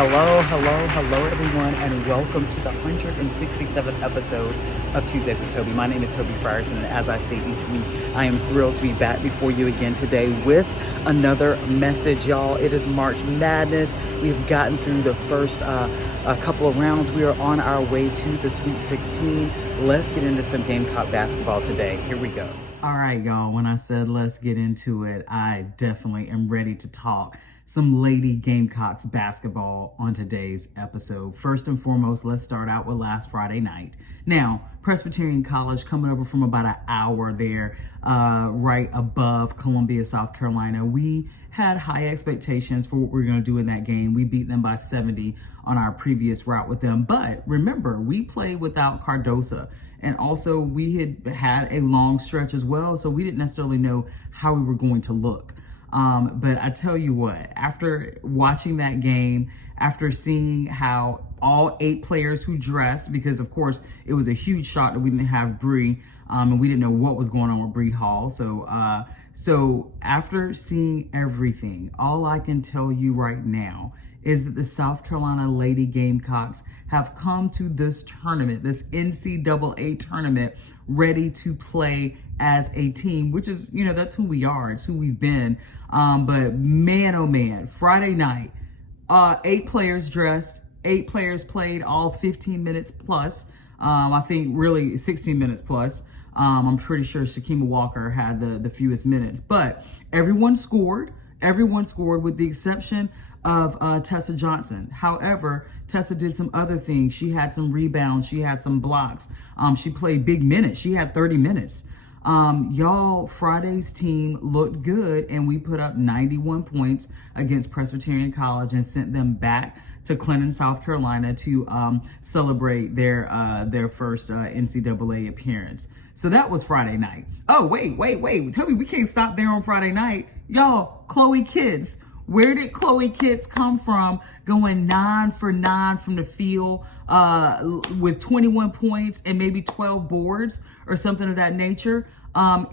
Hello, everyone, and welcome to the 167th episode of Tuesdays with Toby. My name is Toby Frierson, and as I say each week, I am thrilled to be back before you again today with another message, y'all. It is March Madness. We've gotten through the first a couple of rounds. We are on our way to the Sweet 16. Let's get into some Gamecock basketball today. Here we go. All right, y'all. When I said let's get into it, I definitely am ready to talk some Lady Gamecocks basketball on today's episode. First and foremost, let's start out with last Friday night. Now, Presbyterian College coming over from about an hour there, right above Columbia, South Carolina. We had high expectations for what we were going to do in that game. We beat them by 70 on our previous route with them. But remember, we played without Cardoza. And also we had a long stretch as well. So we didn't necessarily know how we were going to look. But I tell you what, after watching that game, after seeing how all 8 players who dressed, because of course it was a huge shock that we didn't have Bree, and we didn't know what was going on with Bree Hall. So after seeing everything, all I can tell you right now is that the South Carolina Lady Gamecocks have come to this tournament, this NCAA tournament, ready to play as a team, which is, that's who we are. It's who we've been. But man, oh man, Friday night, 8 players dressed, 8 players played all 15 minutes plus. I think really 16 minutes plus. I'm pretty sure Shakima Walker had the fewest minutes, but everyone scored. Everyone scored with the exception of Tessa Johnson. However, Tessa did some other things. She had some rebounds. She had some blocks. She played big minutes. She had 30 minutes. Y'all, Friday's team looked good, and we put up 91 points against Presbyterian College and sent them back to Clinton, South Carolina to celebrate their first NCAA appearance. So that was Friday night. Oh, wait. Tell me we can't stop there on Friday night. Y'all, Chloe Kitts. Where did Chloe Kitts come from, going 9 for 9 from the field with 21 points and maybe 12 boards or something of that nature?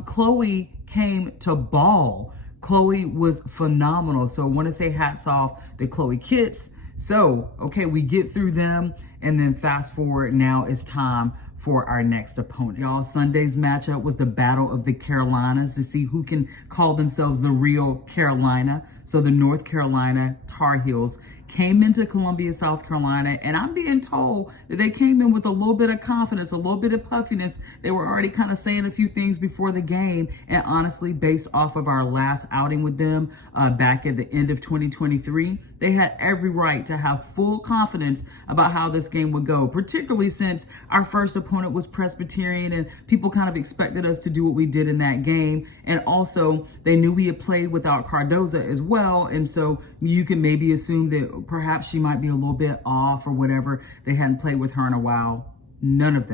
Chloe came to ball. Chloe was phenomenal. So I want to say hats off to Chloe Kitts. So, okay, we get through them, and then fast forward, now it's time for our next opponent. Y'all, Sunday's matchup was the Battle of the Carolinas to see who can call themselves the real Carolina. So the North Carolina Tar Heels came into Columbia, South Carolina, and I'm being told that they came in with a little bit of confidence, a little bit of puffiness. They were already kind of saying a few things before the game, and honestly, based off of our last outing with them back at the end of 2023, they had every right to have full confidence about how this game would go, particularly since our first opponent was Presbyterian and people kind of expected us to do what we did in that game. And also, they knew we had played without Cardoza as well, and so you can maybe assume that perhaps she might be a little bit off or whatever. They hadn't played with her in a while. None of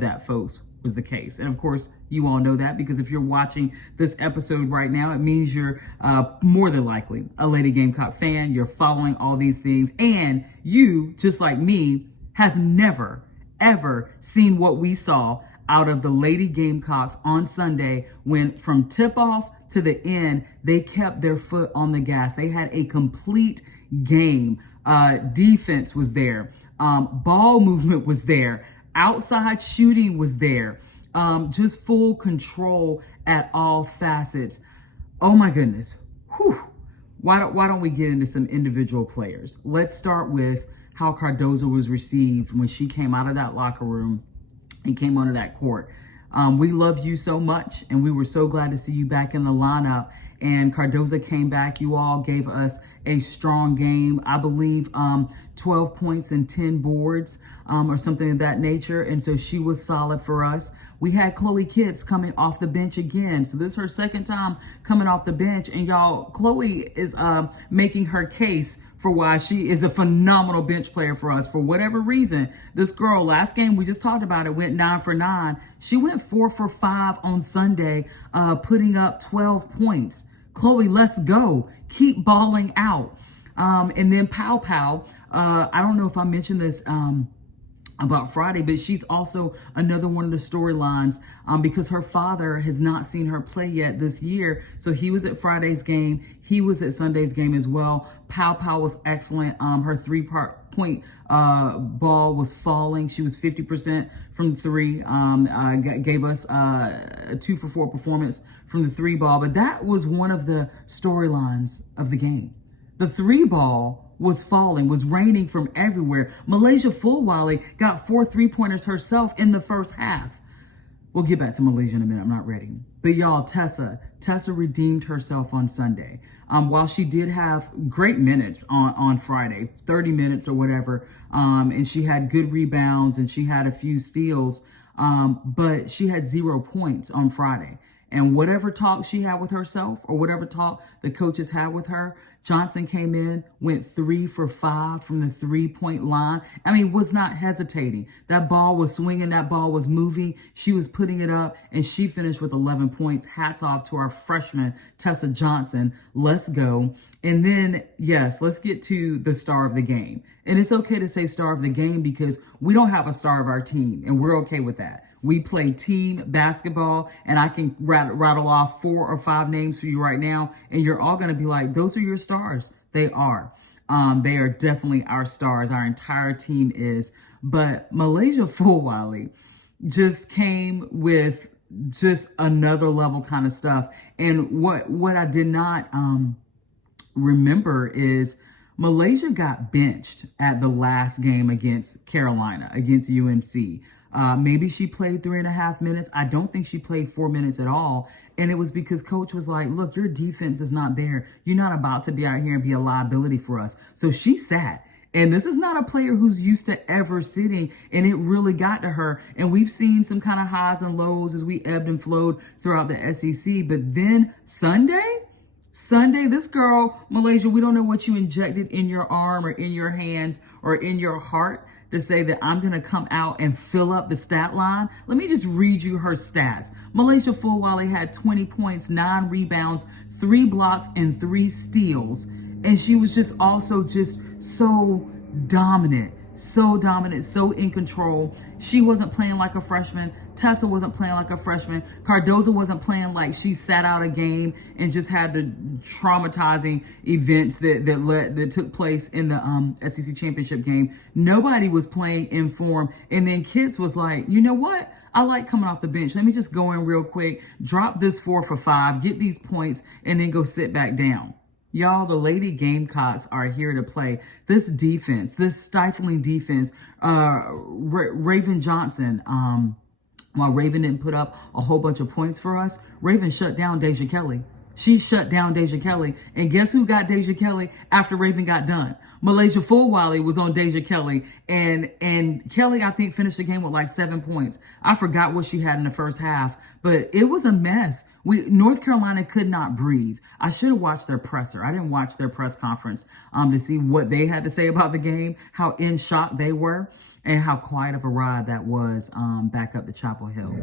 that, folks, was the case. And of course, you all know that because if you're watching this episode right now, it means you're more than likely a Lady Gamecock fan. You're following all these things, and you, just like me, have never, ever seen what we saw out of the Lady Gamecocks on Sunday when from tip-off to the end, they kept their foot on the gas. They had a complete game. Defense was there. Ball movement was there. Outside shooting was there. Just full control at all facets. Oh my goodness. Whew. Why don't we get into some individual players? Let's start with how Cardoza was received when she came out of that locker room and came onto that court. We love you so much, and we were so glad to see you back in the lineup. And Cardoza came back. You all gave us a strong game. I believe 12 points and 10 boards or something of that nature. And so she was solid for us. We had Chloe Kitts coming off the bench again. So this is her second time coming off the bench. And y'all, Chloe is making her case for why she is a phenomenal bench player for us. For whatever reason, this girl, last game we just talked about it, went 9 for 9. She went 4 for 5 on Sunday, putting up 12 points. Chloe, let's go. Keep balling out. And then Pow Pow, I don't know if I mentioned this about Friday, but she's also another one of the storylines because her father has not seen her play yet this year. So he was at Friday's game. He was at Sunday's game as well. Pow was excellent. Her three-point ball was falling. She was 50% from three. Gave us a 2 for 4 performance from the three ball. But that was one of the storylines of the game. The three ball was falling, was raining from everywhere. MiLaysia Fulwiley got 4 3-pointers herself in the first half. We'll get back to MiLaysia in a minute. I'm not ready. But y'all, Tessa redeemed herself on Sunday. While she did have great minutes on Friday, 30 minutes or whatever, and she had good rebounds and she had a few steals, but she had 0 points on Friday. And whatever talk she had with herself or whatever talk the coaches had with her, Johnson came in, went 3 for 5 from the 3-point line. I mean, was not hesitating. That ball was swinging. That ball was moving. She was putting it up, and she finished with 11 points. Hats off to our freshman, Tessa Johnson. Let's go. And then, yes, let's get to the star of the game. And it's okay to say star of the game because we don't have a star of our team, and we're okay with that. We play team basketball, and I can rattle off 4 or 5 names for you right now, and you're all going to be like, those are your stars. They are. They are definitely our stars. Our entire team is. But MiLaysia Fulwiley just came with just another level kind of stuff. And what I did not remember is MiLaysia got benched at the last game against Carolina, against UNC. Maybe she played 3.5 minutes. I don't think she played 4 minutes at all. And it was because coach was like, look, your defense is not there. You're not about to be out here and be a liability for us. So she sat. And this is not a player who's used to ever sitting, and it really got to her. And we've seen some kind of highs and lows as we ebbed and flowed throughout the SEC. But then Sunday, this girl, MiLaysia, we don't know what you injected in your arm or in your hands or in your heart to say that I'm going to come out and fill up the stat line. Let me just read you her stats. MiLaysia Fulwiley had 20 points, 9 rebounds, 3 blocks, and 3 steals. And she was just also just so dominant, so in control. She wasn't playing like a freshman. Tessa wasn't playing like a freshman. Cardozo wasn't playing like she sat out a game and just had the traumatizing events that took place in the SEC championship game. Nobody was playing in form. And then Kits was like, you know what? I like coming off the bench. Let me just go in real quick, drop this 4 for 5, get these points, and then go sit back down. Y'all, the Lady Gamecocks are here to play. This defense, this stifling defense, Raven Johnson, while Raven didn't put up a whole bunch of points for us, Raven shut down Deja Kelly. She shut down Deja Kelly. And guess who got Deja Kelly after Raven got done? MiLaysia Fulwiley was on Deja Kelly. And Kelly, I think, finished the game with like 7 points. I forgot what she had in the first half, but it was a mess. North Carolina could not breathe. I should have watched their presser. I didn't watch their press conference to see what they had to say about the game, how in shock they were, and how quiet of a ride that was back up to Chapel Hill.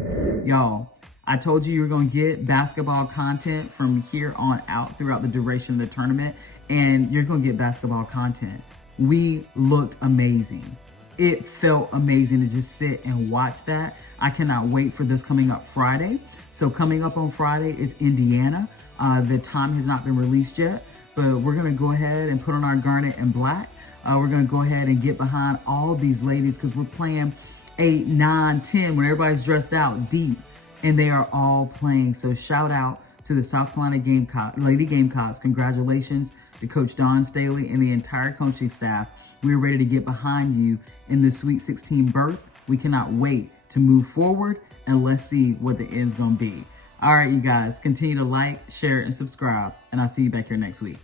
Y'all, I told you were going to get basketball content from here on out throughout the duration of the tournament, and you're going to get basketball content. We looked amazing. It felt amazing to just sit and watch that. I cannot wait for this coming up Friday. So coming up on Friday is Indiana. The time has not been released yet, but we're going to go ahead and put on our garnet and black. We're going to go ahead and get behind all these ladies because we're playing 8, 9, 10 when everybody's dressed out deep. And they are all playing. So shout out to the South Carolina Lady Gamecocks. Congratulations to Coach Dawn Staley and the entire coaching staff. We're ready to get behind you in the Sweet 16 berth. We cannot wait to move forward, and let's see what the end's gonna be. All right, you guys, continue to like, share, and subscribe, and I'll see you back here next week.